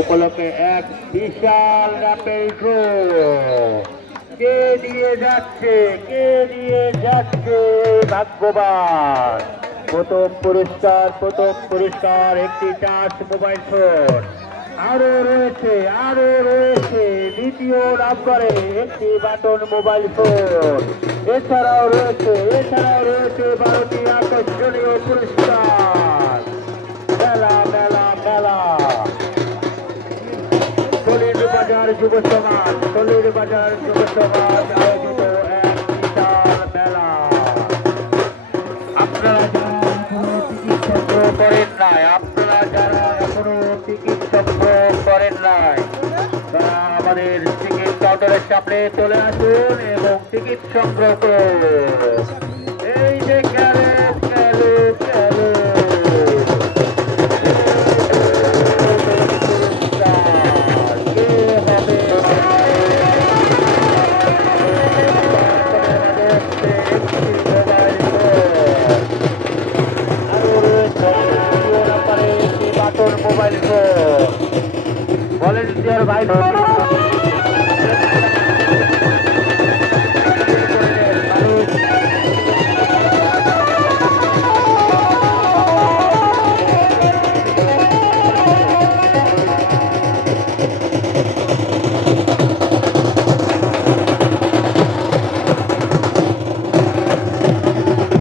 উপলক্ষে এক বিশাল রাপেল ড্র। কে দিয়ে যাচ্ছে, কে দিয়ে যাচ্ছে ভাগ্যবান? প্রথম পুরস্কার একটি টাচ মোবাইল ফোন। আরো রয়েছে দ্বিতীয় নাম্বারে একটি বাটন মোবাইল ফোন। এছাড়াও রয়েছে 12টি আকর্ষণীয় পুরস্কার। মেলা মেলা মেলা টলির বাজার যুব সমাজ আয়োজিত এক বিশাল মেলা। আপনারা যারা এখনো টিকিট সংগ্রহ করেন নাই তারা আমাদের টিকিট কাউন্টারের সামনে চলে আসুন এবং টিকিট সংগ্রহ করুন। এই যে খেলো খেলো খেলো মোবাইল ফোন ভলেন্টিয়ার ভাই